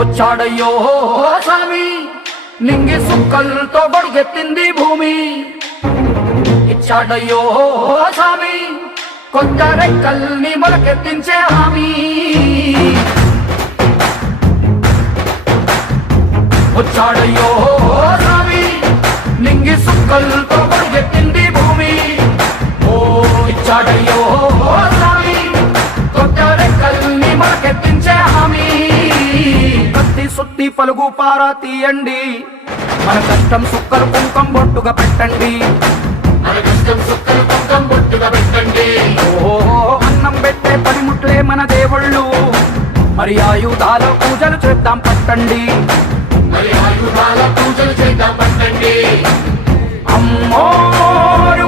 వచ్చాడయ్యో స్వామి నింగి సుక్కలతో బడిగెత్తింది భూమి ఇచ్చాడయ్యో స్వామి కొత్త రెక్కల్ని మొలకెత్తించే హామీ వచ్చాడయ్యో స్వామి నింగి సుక్కలతో బడిగెత్తింది భూమి ఓ ఇచ్చాడయ్యో స్వామి కొత్త రెక్కల్ని మొలకెత్తించే హామీ కత్తి సుత్తి పలుగు పారా తీయండి మన కష్టం సుక్కలు కుంకం బొట్టుగా పెట్టండి మన కష్టం సుక్కలు కుంకం బొట్టుగా పెట్టండి ఓ అన్నం పెట్టే పనిముట్లే మన దేవుళ్ళు మరి ఆయుధాల పూజలు చేద్దాం పట్టండి మరి ఆయుధాల పూజలు చేద్దాం పట్టండి అమ్మోరు